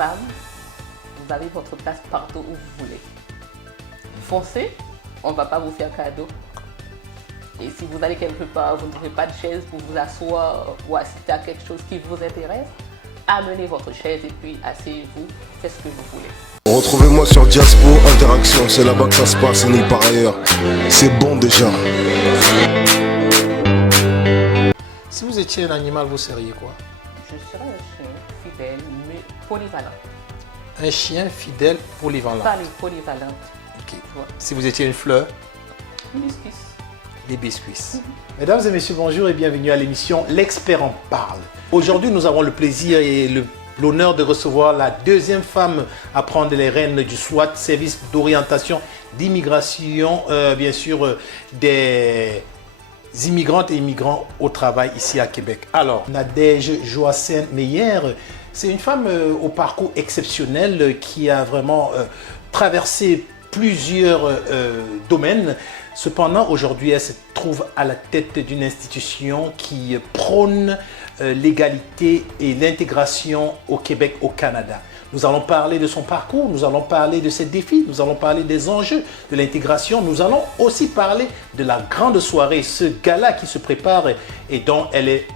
femme, vous avez votre place partout où vous voulez. Foncez, on ne va pas vous faire cadeau. Et si vous allez quelque part, vous ne trouvez pas de chaise pour vous asseoir ou assister à quelque chose qui vous intéresse, amenez votre chaise et puis asseyez-vous, faites ce que vous voulez. Retrouvez-moi sur Diaspo Interaction, c'est là-bas que ça se passe, ni par ailleurs. C'est bon déjà. Si vous étiez un animal, vous seriez quoi? Je serais un chien fidèle mais polyvalent. Un chien fidèle, polyvalent. Polyvalent. Ok. Ouais. Si vous étiez une fleur? Hibiscus. L'hibiscus. Mesdames et messieurs, bonjour et bienvenue à l'émission L'Expert en parle. Aujourd'hui, nous avons le plaisir et l'honneur de recevoir la deuxième femme à prendre les rênes du SWAT, service d'orientation d'immigration, bien sûr, des immigrantes et immigrants au travail ici à Québec. Alors, Nadège Joacin Meyer, c'est une femme au parcours exceptionnel qui a vraiment traversé plusieurs domaines. Cependant, aujourd'hui, elle se trouve à la tête d'une institution qui prône l'égalité et l'intégration au Québec, au Canada. Nous allons parler de son parcours, nous allons parler de ses défis, nous allons parler des enjeux de l'intégration, nous allons aussi parler de la grande soirée, ce gala qui se prépare et dont elle est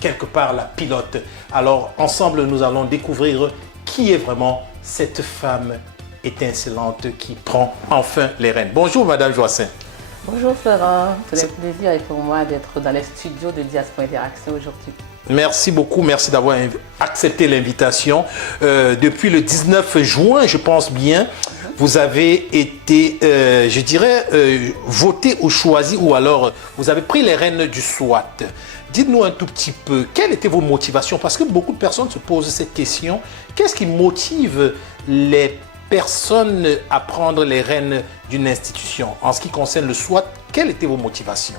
quelque part la pilote. Alors, ensemble, nous allons découvrir qui est vraiment cette femme étincelante qui prend enfin les rênes. Bonjour, Madame Joacin. Bonjour Florent, c'est un plaisir pour moi d'être dans les studios de Diaspo Interaction aujourd'hui. Merci beaucoup, merci d'avoir accepté l'invitation. Depuis le 19 juin, je pense bien, vous avez été, je dirais, voté ou choisi, ou alors vous avez pris les rênes du SWAT. Dites-nous un tout petit peu, quelles étaient vos motivations? Parce que beaucoup de personnes se posent cette question. Qu'est-ce qui motive les personnes à prendre les rênes d'une institution? En ce qui concerne le SWAT, quelles étaient vos motivations?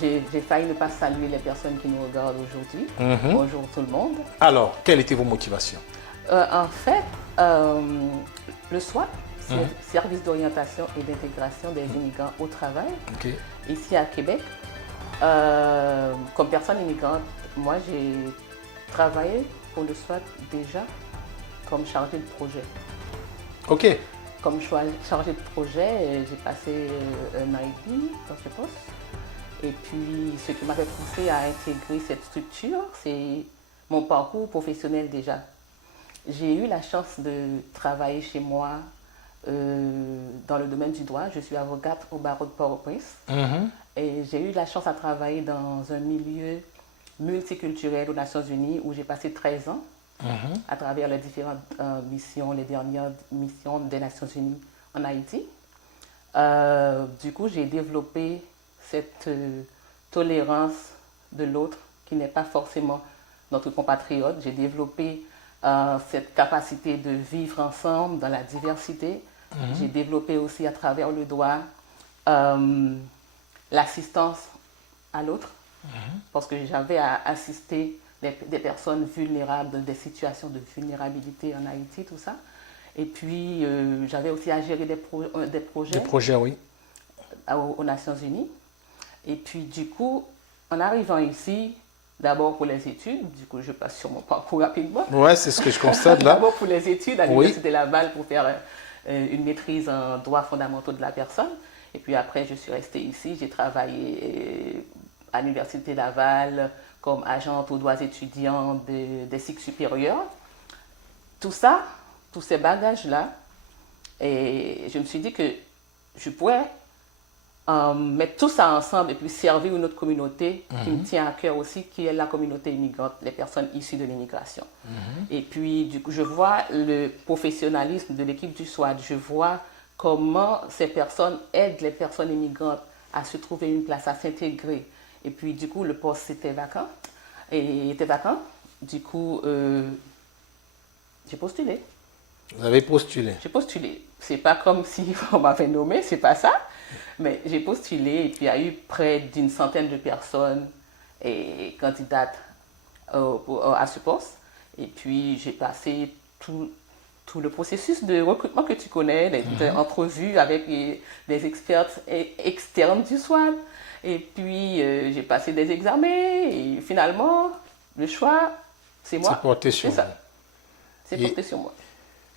J'ai failli ne pas saluer les personnes qui nous regardent aujourd'hui. Bonjour tout le monde. Alors, quelles étaient vos motivations? En fait, le SWAT, c'est le service d'orientation et d'intégration des immigrants au travail. Okay. Ici à Québec, comme personne immigrante, moi j'ai travaillé pour le SWAT déjà comme chargé de projet. Ok. Comme chargé de projet, j'ai passé un an et demi dans ce poste. Et puis, ce qui m'avait poussé à intégrer cette structure, c'est mon parcours professionnel déjà. J'ai eu la chance de travailler chez moi dans le domaine du droit. Je suis avocate au barreau de Port-au-Prince. Et j'ai eu la chance à travailler dans un milieu multiculturel aux Nations Unies où j'ai passé 13 ans. À travers les différentes missions, les dernières missions des Nations Unies en Haïti. Du coup, j'ai développé cette tolérance de l'autre qui n'est pas forcément notre compatriote. J'ai développé cette capacité de vivre ensemble dans la diversité. J'ai développé aussi à travers le droit l'assistance à l'autre parce que j'avais à assister des personnes vulnérables, dans des situations de vulnérabilité en Haïti, tout ça. Et puis, j'avais aussi à gérer des projets. Des projets, oui. Aux Nations Unies. Et puis, du coup, en arrivant ici, d'abord pour les études, du coup, je passe sur mon parcours rapidement. Ouais, c'est ce que je constate là. D'abord pour les études à l'Université Laval pour faire une maîtrise en droits fondamentaux de la personne. Et puis après, je suis restée ici. J'ai travaillé à l'Université Laval comme agente aux droits étudiants des cycles supérieurs. Tout ça, tous ces bagages-là, et je me suis dit que je pourrais mettre tout ça ensemble et puis servir une autre communauté qui me tient à cœur aussi, qui est la communauté immigrante, les personnes issues de l'immigration. Et puis, du coup, je vois le professionnalisme de l'équipe du SWAT, je vois comment ces personnes aident les personnes immigrantes à se trouver une place, à s'intégrer. Et puis, du coup, le poste était vacant. Du coup, j'ai postulé. Vous avez postulé? J'ai postulé. C'est pas comme si on m'avait nommé, c'est pas ça. Mais j'ai postulé et puis il y a eu près d'une centaine de personnes et candidates à ce poste. Et puis, j'ai passé tout le processus de recrutement que tu connais, les entrevues avec des experts externes du SWAT. Et puis, j'ai passé des examens et finalement, le choix, c'est moi. C'est porté sur ça. c'est Et porté sur moi.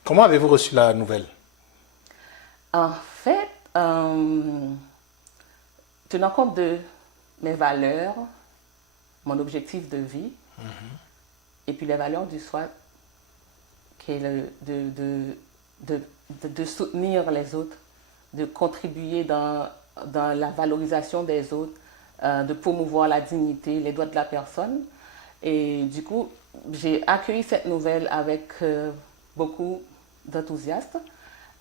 comment avez-vous reçu la nouvelle? En fait, tenant compte de mes valeurs, mon objectif de vie, et puis les valeurs du SWAT, qui est de soutenir les autres, de contribuer dans la valorisation des autres, de promouvoir la dignité, les droits de la personne. Et du coup, j'ai accueilli cette nouvelle avec beaucoup d'enthousiasme.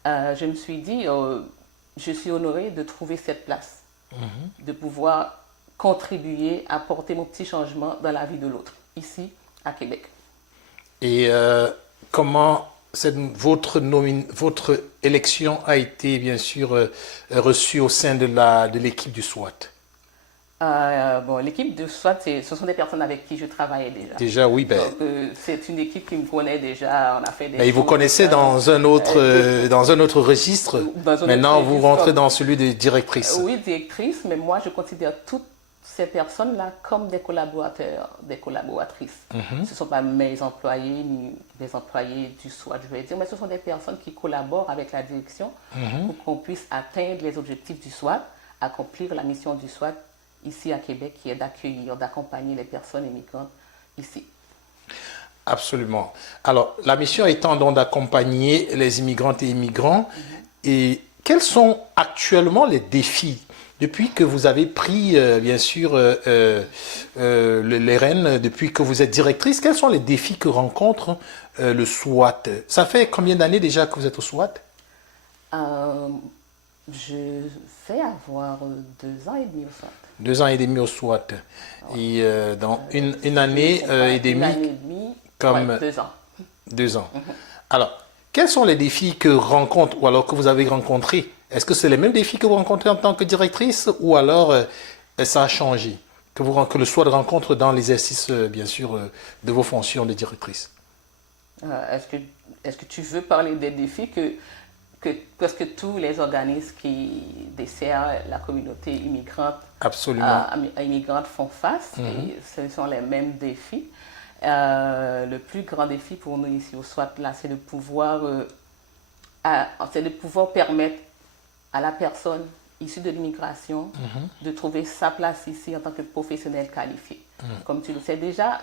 Je me suis dit, je suis honorée de trouver cette place, de pouvoir contribuer, apporter mon petit changement dans la vie de l'autre, ici à Québec. Et comment votre élection a été bien sûr reçue au sein de l'équipe du SWAT? Bon, l'équipe de SWAT, ce sont des personnes avec qui je travaillais déjà. Déjà, oui, ben, Donc, c'est une équipe qui me connaît déjà. On a fait des mais ils vous choses, connaissaient dans un autre registre. dans un Maintenant, autre vous registre. rentrez dans celui de directrice. Oui, directrice, mais moi, je considère toutes ces personnes-là comme des collaborateurs, des collaboratrices. Ce ne sont pas mes employés ni des employés du SWAT, je vais dire, mais ce sont des personnes qui collaborent avec la direction pour qu'on puisse atteindre les objectifs du SWAT, accomplir la mission du SWAT ici à Québec, qui est d'accueillir, d'accompagner les personnes immigrantes ici. Absolument. Alors, la mission étant donc d'accompagner les immigrantes et immigrants, et quels sont actuellement les défis depuis que vous avez pris, bien sûr, les rênes, depuis que vous êtes directrice, quels sont les défis que rencontre le SWAT? Ça fait combien d'années déjà que vous êtes au SWAT? Je vais avoir 2 ans et demi au SWAT. 2 ans et demi au SWAT. Et dans une année et demie, Une année et demie, comme ouais, 2 ans. 2 ans. Alors, quels sont les défis que rencontre ou alors que vous avez rencontrés? Est-ce que c'est les mêmes défis que vous rencontrez en tant que directrice ou alors ça a changé? Que le SWAT rencontre dans l'exercice, bien sûr, de vos fonctions de directrice? Est-ce que tu veux parler des défis que presque tous les organismes qui desservent la communauté immigrante, Absolument. Immigrante font face? Et ce sont les mêmes défis. Le plus grand défi pour nous ici au SWAT, là, c'est de pouvoir permettre à la personne issue de l'immigration de trouver sa place ici en tant que professionnel qualifié. Comme tu le sais déjà,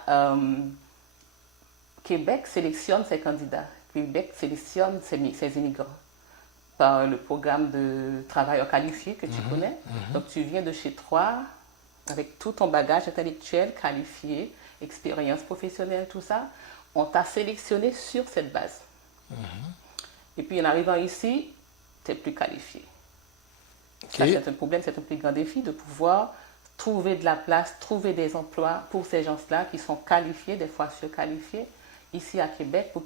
Québec sélectionne ses candidats. Québec sélectionne ses immigrants par le programme de travailleurs qualifiés que tu connais. Donc tu viens de chez toi avec tout ton bagage intellectuel qualifié, expérience professionnelle, tout ça. On t'a sélectionné sur cette base. Et puis en arrivant ici, tu es plus qualifié. Ça, c'est un problème, c'est un plus grand défi de pouvoir trouver de la place, trouver des emplois pour ces gens-là qui sont qualifiés, des fois surqualifiés, ici à Québec pour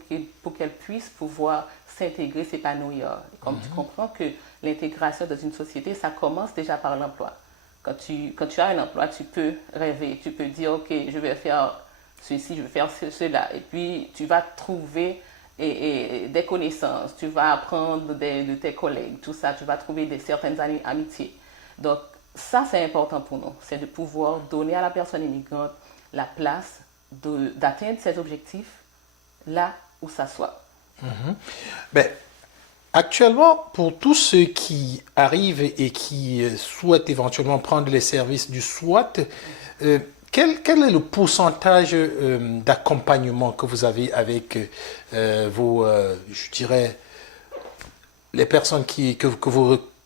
qu'elles puissent pouvoir s'intégrer, s'épanouir. Comme tu comprends que l'intégration dans une société, ça commence déjà par l'emploi. Quand tu as un emploi, tu peux rêver, tu peux dire, OK, je vais faire ceci, je vais faire cela. Et puis, tu vas trouver des connaissances, tu vas apprendre de tes collègues, tout ça, tu vas trouver certaines amitiés. Donc, ça, c'est important pour nous. C'est de pouvoir donner à la personne immigrante la place d'atteindre ses objectifs là où ça soit. Ben, actuellement, pour tous ceux qui arrivent et qui souhaitent éventuellement prendre les services du SWAT, quel est le pourcentage d'accompagnement que vous avez avec je dirais, les personnes qui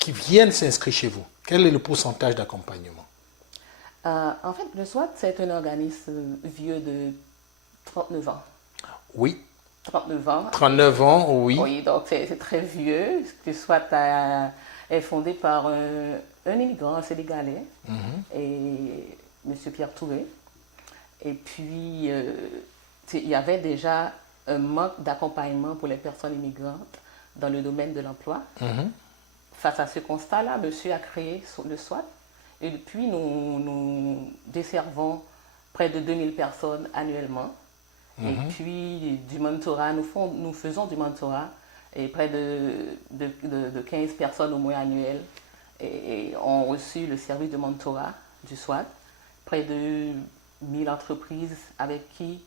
viennent s'inscrire chez vous? Quel est le pourcentage d'accompagnement? En fait, le SWAT, c'est un organisme vieux de 39 ans. Oui. 39 ans. 39 ans, oui. Oui, donc c'est très vieux. Le SWAT est fondé par un immigrant sénégalais, et M. Pierre Touré. Et puis, il y avait déjà un manque d'accompagnement pour les personnes immigrantes dans le domaine de l'emploi. Face à ce constat-là, monsieur a créé le SWAT. Et depuis, nous desservons près de 2000 personnes annuellement. Et puis, du mentorat, nous faisons du mentorat, et près de 15 personnes au moins annuelles et ont reçu le service de mentorat du SWAT. Près de 1000 entreprises avec qui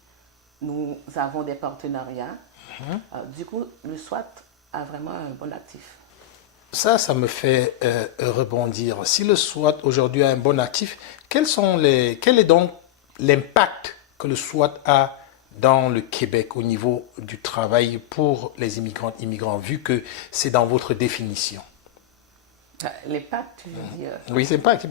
nous avons des partenariats. Du coup, le SWAT a vraiment un bon actif. Ça me fait rebondir. Si le SWAT aujourd'hui a un bon actif, quel est donc l'impact que le SWAT a dans le Québec au niveau du travail pour les immigrants, vu que c'est dans votre définition? L'impact, tu veux dire? Oui, c'est l'impact.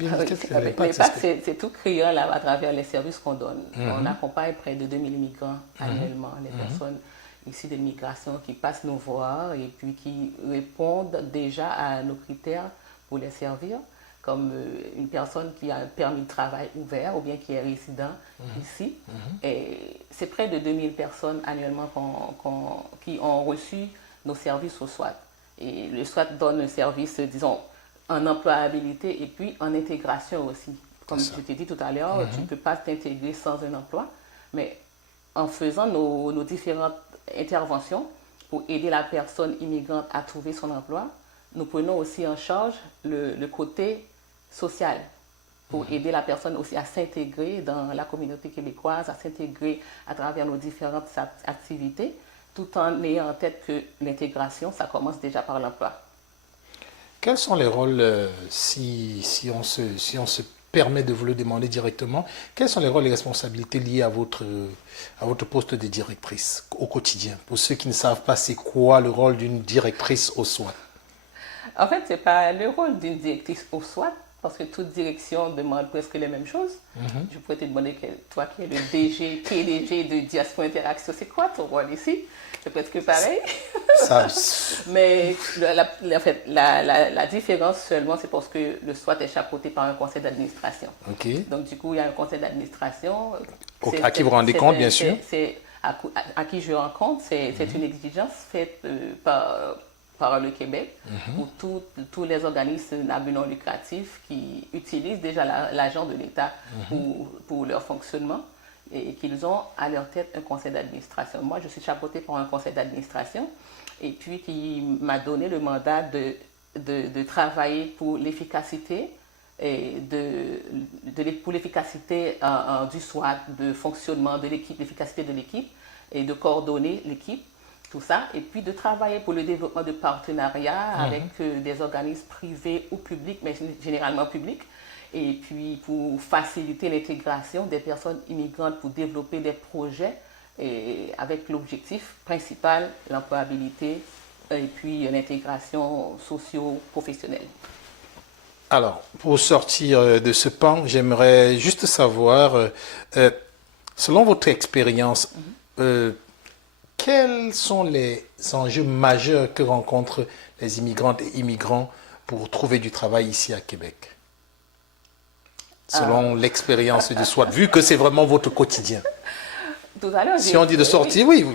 L'impact, c'est tout criant là, à travers les services qu'on donne. On accompagne près de 2000 immigrants annuellement, les personnes issues de l'immigration qui passent nous voir et puis qui répondent déjà à nos critères pour les servir, comme une personne qui a un permis de travail ouvert ou bien qui est résident ici. Et c'est près de 2000 personnes annuellement qui ont reçu nos services au SWAT. Et le SWAT donne un service, disons, en employabilité et puis en intégration aussi. Comme je t'ai dit tout à l'heure, tu ne peux pas t'intégrer sans un emploi, mais en faisant nos différentes interventions pour aider la personne immigrante à trouver son emploi, nous prenons aussi en charge le côté social pour aider la personne aussi à s'intégrer dans la communauté québécoise, à s'intégrer à travers nos différentes activités, tout en ayant en tête que l'intégration, ça commence déjà par l'emploi. Quels sont les rôles, si on se permet de vous le demander directement, quels sont les rôles et responsabilités liées à votre poste de directrice au quotidien? Pour ceux qui ne savent pas, c'est quoi le rôle d'une directrice au SWAT? En fait, ce n'est pas le rôle d'une directrice au SWAT, parce que toute direction demande presque les mêmes choses. Je pourrais te demander, toi qui es le PDG de Diaspora Interaction, c'est quoi ton rôle ici? C'est presque pareil. Mais en fait, la différence seulement, c'est parce que le SWAT est chapeauté par un conseil d'administration. Donc, du coup, il y a un conseil d'administration. À qui vous rendez compte, bien sûr? À qui je rends compte, c'est une exigence faite par le Québec, pour tous les organismes à but non lucratif qui utilisent déjà l'argent de l'État pour leur fonctionnement et qu'ils ont à leur tête un conseil d'administration. Moi, je suis chapeautée par un conseil d'administration et puis qui m'a donné le mandat de travailler pour l'efficacité pour l'efficacité du SWAT, de fonctionnement de l'équipe, l'efficacité de l'équipe et de coordonner l'équipe. Tout ça, et puis de travailler pour le développement de partenariats avec des organismes privés ou publics, mais généralement publics, et puis pour faciliter l'intégration des personnes immigrantes pour développer des projets et avec l'objectif principal, l'employabilité et puis l'intégration socio-professionnelle. Alors, pour sortir de ce pan, j'aimerais juste savoir, selon votre expérience, quels sont les enjeux majeurs que rencontrent les immigrantes et immigrants pour trouver du travail ici à Québec? Selon l'expérience du SWAT, vu que c'est vraiment votre quotidien. Tout à l'heure, si on dit de sortir, oui,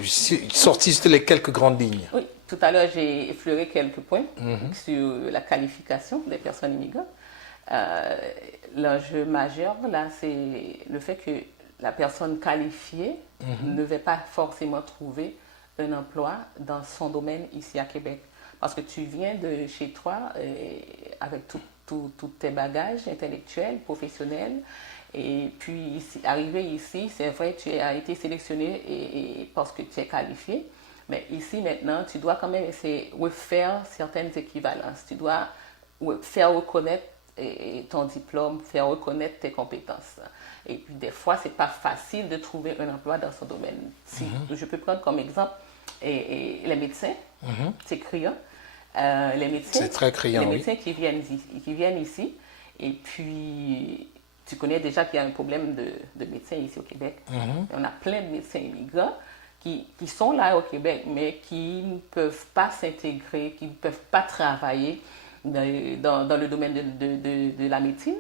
sortir juste les quelques grandes lignes. Oui, tout à l'heure, j'ai effleuré quelques points sur la qualification des personnes immigrantes. L'enjeu majeur, là, c'est le fait que la personne qualifiée ne va pas forcément trouver un emploi dans son domaine ici à Québec. Parce que tu viens de chez toi avec tous tes bagages intellectuels, professionnels, et puis arrivé ici, c'est vrai, tu as été sélectionné parce que tu es qualifié, mais ici maintenant, tu dois quand même essayer de faire certaines équivalences. Tu dois faire reconnaître ton diplôme, faire reconnaître tes compétences. Et puis des fois, ce n'est pas facile de trouver un emploi dans son domaine. Si je peux prendre comme exemple les médecins, c'est criant. Les médecins, c'est très criant, les médecins qui viennent ici, et puis tu connais déjà qu'il y a un problème de médecins ici au Québec. On a plein de médecins immigrants qui sont là au Québec, mais qui ne peuvent pas s'intégrer, qui ne peuvent pas travailler dans le domaine de la médecine,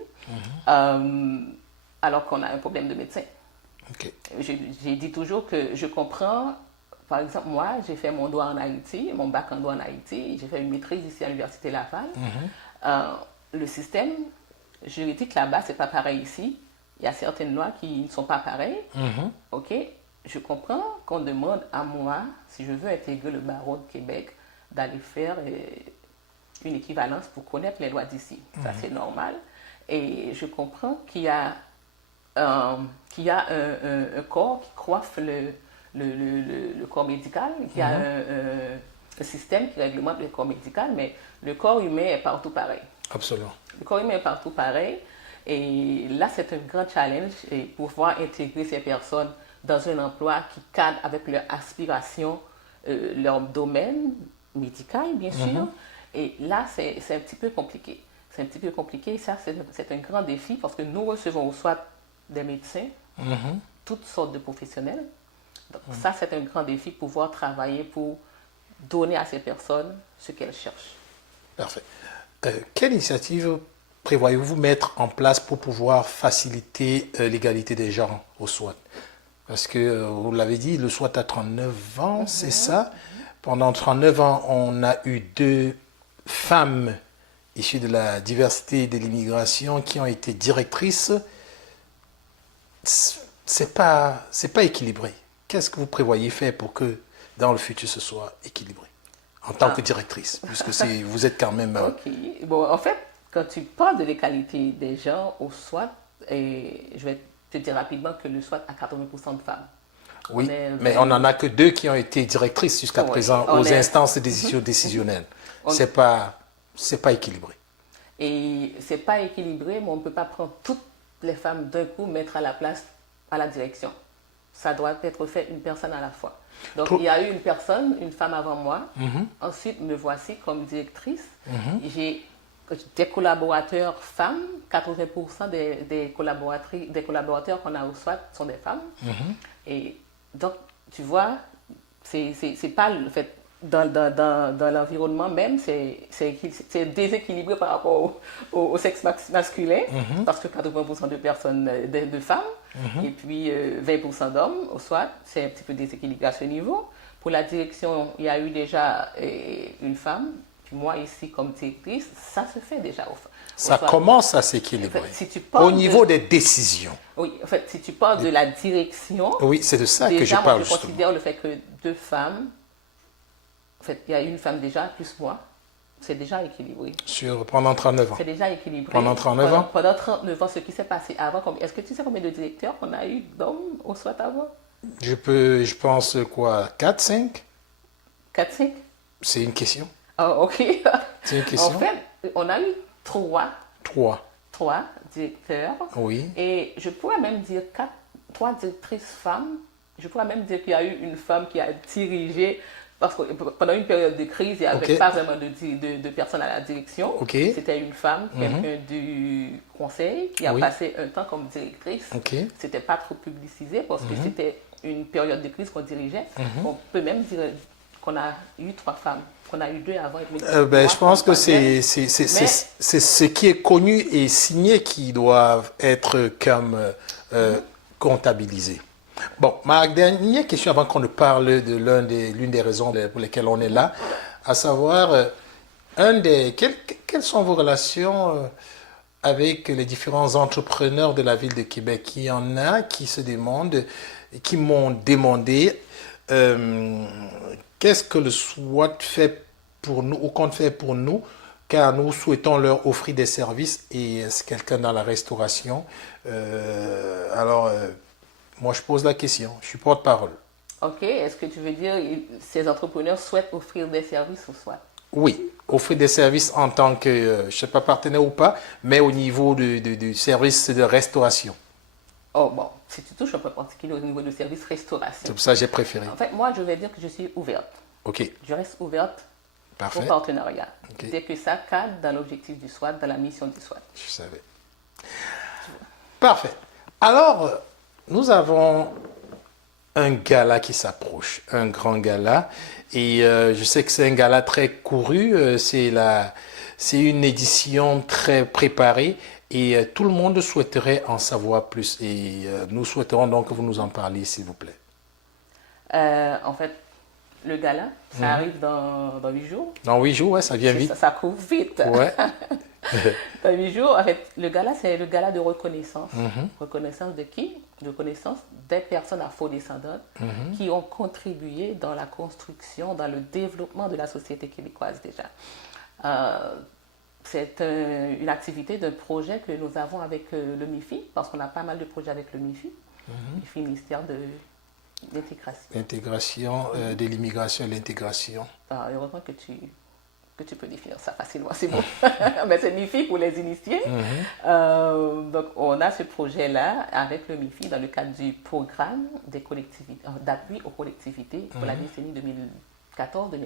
alors qu'on a un problème de médecins. J'ai dit toujours que je comprends. Par exemple, moi, j'ai fait mon droit en Haïti, mon bac en droit en Haïti, j'ai fait une maîtrise ici à l'Université Laval. Le système juridique là-bas, c'est pas pareil ici. Il y a certaines lois qui ne sont pas pareilles. Ok, je comprends qu'on demande à moi, si je veux intégrer le barreau de Québec, d'aller faire une équivalence pour connaître les lois d'ici. Ça, c'est normal. Et je comprends qu'il y a un corps qui coiffe le corps médical, qui a un système qui réglemente le corps médical, mais le corps humain est partout pareil. Absolument. Le corps humain est partout pareil. Et là, c'est un grand challenge et pouvoir intégrer ces personnes dans un emploi qui cadre avec leur aspiration, leur domaine médical, bien sûr. Et là, c'est un petit peu compliqué. C'est un petit peu compliqué. Ça, c'est un grand défi parce que nous recevons soit des médecins, toutes sortes de professionnels. Donc, ça, c'est un grand défi, pouvoir travailler pour donner à ces personnes ce qu'elles cherchent. Parfait. Quelle initiative prévoyez-vous mettre en place pour pouvoir faciliter l'égalité des genres au SWAT? Parce que, vous l'avez dit, le SWAT a 39 ans, c'est ça? Pendant 39 ans, on a eu 2 femmes issues de la diversité et de l'immigration qui ont été directrices. C'est pas équilibré. Qu'est-ce que vous prévoyez faire pour que dans le futur ce soit équilibré en tant que directrice, puisque vous êtes quand même... Ok. Bon, en fait, quand tu parles de l'égalité des genres au SWAT, je vais te dire rapidement que le SWAT a 80% de femmes. Oui, mais on n'en a que 2 qui ont été directrices jusqu'à présent aux instances décisionnelles. C'est pas équilibré. Et c'est pas équilibré, mais on ne peut pas prendre toutes les femmes d'un coup, mettre à la place à la direction. Ça doit être fait une personne à la fois. Donc, il y a eu une femme avant moi. Ensuite, me voici comme directrice. J'ai des collaborateurs femmes. 80% des collaborateurs qu'on a au SWAT sont des femmes. Et donc, tu vois, c'est pas le fait... Dans l'environnement même, c'est déséquilibré par rapport au sexe masculin, parce que 80% de personnes, de femmes, et puis 20% d'hommes, au SWAT, c'est un petit peu déséquilibré à ce niveau. Pour la direction, il y a eu déjà une femme, puis moi ici comme directrice, ça se fait déjà. Ça commence à s'équilibrer. En fait, au niveau des décisions. Oui, en fait, si tu parles de la direction, oui, c'est de ça déjà, que je parle. Je considère le fait que 2 femmes, en fait, il y a une femme déjà, plus moi. C'est déjà équilibré. Pendant 39 ans. C'est déjà équilibré. Pendant 39 ans? Pendant 39 ans, ce qui s'est passé avant. Est-ce que tu sais combien de directeurs qu'on a eu d'hommes au SWAT avant? Je pense quoi, 4, 5? 4, 5? C'est une question. Ah, ok. C'est une question. En fait, on a eu 3 directeurs. Oui. Et je pourrais même dire 3 directrices femmes. Je pourrais même dire qu'il y a eu une femme qui a dirigé. Parce que pendant une période de crise, il n'y avait pas vraiment de personnes à la direction. C'était une femme, quelqu'un du conseil, qui a passé un temps comme directrice. C'était pas trop publicisé parce que c'était une période de crise qu'on dirigeait. On peut même dire qu'on a eu 3 femmes, qu'on a eu 2 avant. Je pense que c'est ce qui est connu et signé qui doivent être comme comptabilisé. Bon, ma dernière question avant qu'on ne parle de l'une des raisons pour lesquelles on est là, à savoir, quelles sont vos relations avec les différents entrepreneurs de la ville de Québec? Il y en a qui se demandent, qui m'ont demandé qu'est-ce que le SWAT fait pour nous ou compte faire pour nous, car nous souhaitons leur offrir des services et c'est quelqu'un dans la restauration. Moi, je pose la question. Je suis porte-parole. Ok. Est-ce que tu veux dire que ces entrepreneurs souhaitent offrir des services au SWAT? Oui. Offrir des services en tant que, je ne sais pas, partenaire ou pas, mais au niveau du service de restauration. Oh, bon. Si tu touches un peu particulier au niveau du service restauration. C'est pour ça que j'ai préféré. En fait, moi, je vais dire que je suis ouverte. Ok. Je reste ouverte Parfait. au partenariat. Dès que ça cadre dans l'objectif du SWAT, dans la mission du SWAT. Je savais. Parfait. Alors... nous avons un gala qui s'approche, un grand gala. Et je sais que c'est un gala très couru, c'est une édition très préparée et tout le monde souhaiterait en savoir plus. Et nous souhaiterons donc que vous nous en parliez, s'il vous plaît. En fait, le gala, ça arrive dans 8 jours. Dans 8 jours, ouais, ça vient vite. Ça court vite. Ouais. Dans 8 jours, en fait, le gala, c'est le gala de reconnaissance. Reconnaissance de qui? De reconnaissance des personnes afrodescendantes qui ont contribué dans la construction, dans le développement de la société québécoise déjà. C'est une activité d'un projet que nous avons avec le MIFI, parce qu'on a pas mal de projets avec le MIFI, MIFI, ministère L'intégration de l'immigration et l'intégration. Ah, heureusement que tu peux définir ça facilement, c'est bon. Mais c'est MIFI pour les initiés. Donc, on a ce projet-là avec le MIFI dans le cadre du programme des collectivités, d'appui aux collectivités pour la décennie 2014-2024.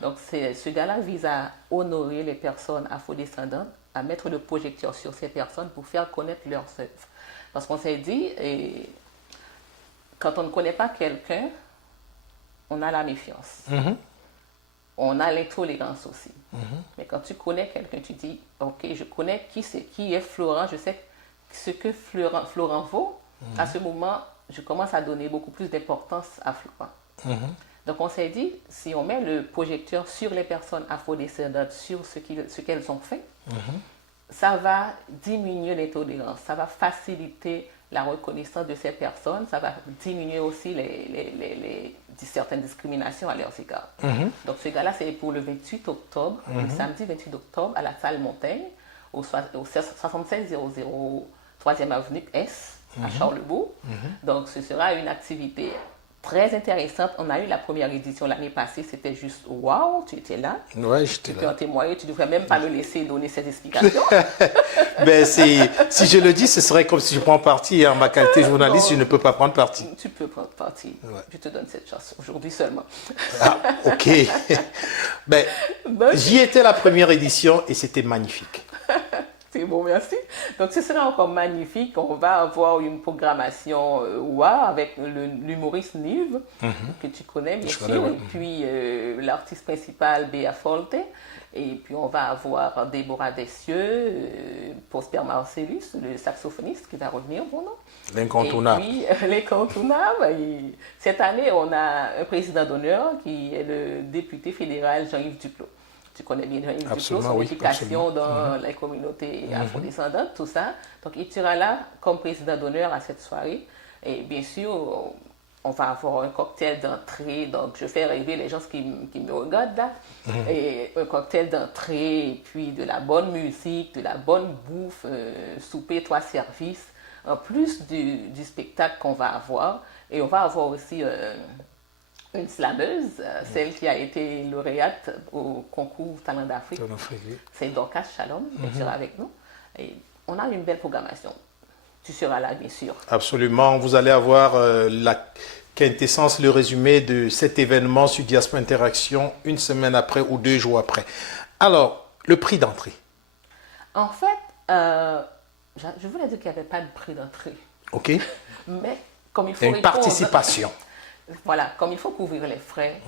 Donc, ce gars-là vise à honorer les personnes afrodescendantes, à mettre le projecteur sur ces personnes pour faire connaître leurs œuvres. Parce qu'on s'est dit, quand on ne connaît pas quelqu'un, on a la méfiance. On a l'intolérance aussi. Mais quand tu connais quelqu'un, tu dis, ok, je connais qui est Florent, je sais ce que Florent vaut. À ce moment, je commence à donner beaucoup plus d'importance à Florent. Donc on s'est dit, si on met le projecteur sur les personnes afrodescendantes, sur ce qu'elles ont fait, ça va diminuer l'intolérance, ça va faciliter la reconnaissance de ces personnes, ça va diminuer aussi certaines discriminations à leurs égards. Donc ce gars-là, c'est pour le 28 octobre, le samedi 28 octobre, à la salle Montaigne, au 7600 3e avenue S, à Charlebourg. Donc ce sera une activité très intéressante. On a eu la première édition l'année passée, c'était juste waouh, tu étais là. Oui, j'étais là. Tu peux en témoigner, tu ne devrais même pas me laisser donner ces explications. Ben, si je le dis, ce serait comme si je prends parti. En ma qualité de journaliste, je ne peux pas prendre parti. Tu peux prendre parti. Ouais. Je te donne cette chance aujourd'hui seulement. Ah, ok. Ben, j'y étais la première édition et c'était magnifique. C'est bon, merci. Donc, ce sera encore magnifique. On va avoir une programmation avec l'humoriste Nive, que tu connais bien sûr, et puis l'artiste principal Béa Folte. Et puis, on va avoir Déborah Dessieux, Prosper Marcellus, le saxophoniste qui va revenir pour nous. L'incontournable. Et puis, l'incontournable. Cette année, on a un président d'honneur qui est le député fédéral Jean-Yves Duclos. Tu connais bien Jean-Yves Duclos, son implication dans les communautés afrodescendantes, tout ça. Donc, il sera là comme président d'honneur à cette soirée. Et bien sûr, on va avoir un cocktail d'entrée. Donc, je fais rêver les gens qui me regardent là. Et un cocktail d'entrée, et puis de la bonne musique, de la bonne bouffe, souper, 3 services. En plus du spectacle qu'on va avoir. Et on va avoir aussi une slameuse, celle qui a été lauréate au concours Talent d'Afrique. C'est Dorcas Shalom, elle sera avec nous. Et on a une belle programmation. Tu seras là, bien sûr. Absolument. Vous allez avoir la quintessence, le résumé de cet événement sur Diaspora Interaction une semaine après ou 2 jours après. Alors, le prix d'entrée. En fait, je voulais dire qu'il n'y avait pas de prix d'entrée. OK. Mais comme il faut une participation. Voilà, comme il faut couvrir les frais,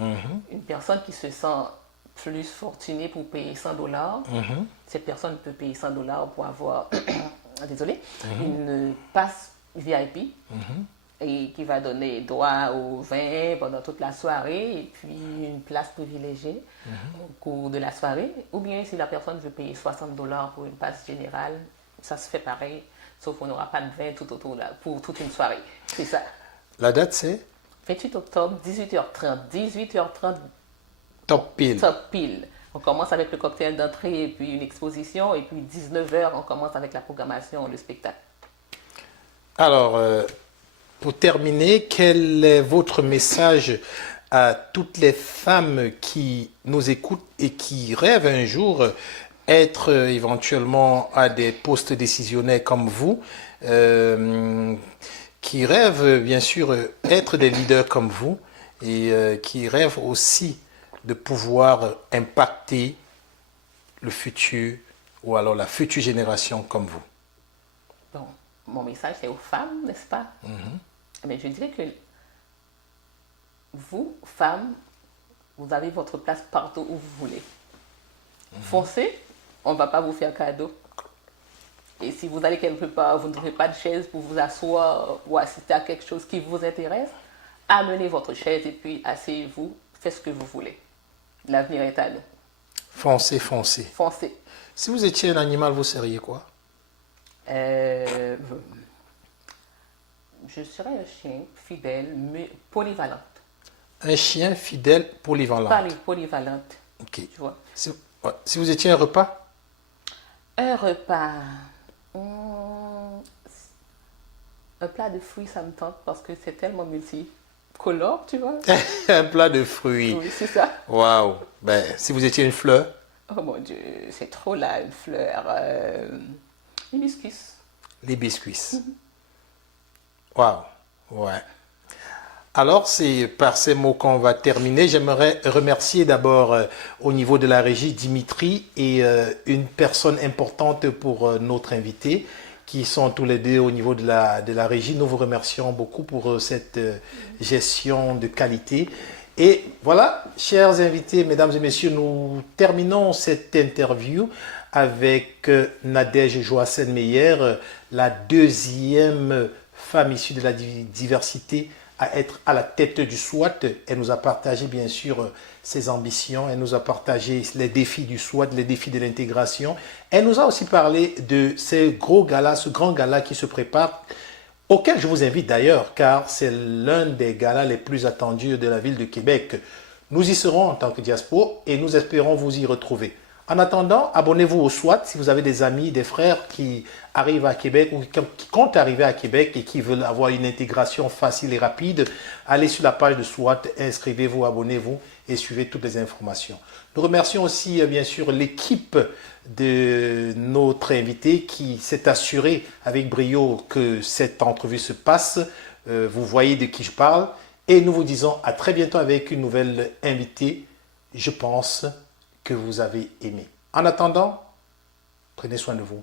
une personne qui se sent plus fortunée pour payer $100, cette personne peut payer $100 pour avoir, désolé, une passe VIP et qui va donner droit au vin pendant toute la soirée et puis une place privilégiée au cours de la soirée. Ou bien si la personne veut payer $60 pour une passe générale, ça se fait pareil, sauf qu'on n'aura pas de vin tout autour là, pour toute une soirée. C'est ça. La date, c'est 28 octobre, 18h30. 18h30. Top pile. Top pile. On commence avec le cocktail d'entrée et puis une exposition. Et puis 19h, on commence avec la programmation, le spectacle. Alors, pour terminer, quel est votre message à toutes les femmes qui nous écoutent et qui rêvent un jour être éventuellement à des postes décisionnaires comme vous, qui rêvent bien sûr être des leaders comme vous et qui rêvent aussi de pouvoir impacter le futur ou alors la future génération comme vous? Bon, mon message c'est aux femmes, n'est-ce pas? Mais je dirais que vous, femmes, vous avez votre place partout où vous voulez. Foncez, on ne va pas vous faire cadeau. Et si vous allez quelque part, vous ne trouvez pas de chaise pour vous asseoir ou assister à quelque chose qui vous intéresse, amenez votre chaise et puis asseyez-vous, faites ce que vous voulez. L'avenir est à nous. Foncez, foncez. Foncez. Si vous étiez un animal, vous seriez quoi? Je serais un chien fidèle, mais polyvalente. Un chien fidèle, polyvalente. Polyvalente. Ok. Tu vois? Si vous étiez un repas? Un repas. Un plat de fruits, ça me tente parce que c'est tellement multicolore, tu vois. Un plat de fruits. Oui, c'est ça. Waouh. Ben, si vous étiez une fleur. Oh mon Dieu, c'est trop là, une fleur. Hibiscus. L'hibiscus. Waouh. Ouais. Alors, c'est par ces mots qu'on va terminer. J'aimerais remercier d'abord au niveau de la régie Dimitri et une personne importante pour notre invité, qui sont tous les deux au niveau de la régie. Nous vous remercions beaucoup pour cette gestion de qualité. Et voilà, chers invités, mesdames et messieurs, nous terminons cette interview avec Nadège Joassen-Meyer, la deuxième femme issue de la diversité à être à la tête du SWAT. Elle nous a partagé bien sûr ses ambitions, elle nous a partagé les défis du SWAT, les défis de l'intégration. Elle nous a aussi parlé de ces gros galas, ce grand gala qui se prépare, auquel je vous invite d'ailleurs, car c'est l'un des galas les plus attendus de la ville de Québec. Nous y serons en tant que diaspora et nous espérons vous y retrouver. En attendant, abonnez-vous au SWAT si vous avez des amis, des frères qui arrivent à Québec ou qui comptent arriver à Québec et qui veulent avoir une intégration facile et rapide. Allez sur la page de SWAT, inscrivez-vous, abonnez-vous et suivez toutes les informations. Nous remercions aussi bien sûr l'équipe de notre invité qui s'est assuré avec brio que cette entrevue se passe. Vous voyez de qui je parle. Et nous vous disons à très bientôt avec une nouvelle invitée. Je pense que vous avez aimé. En attendant, prenez soin de vous.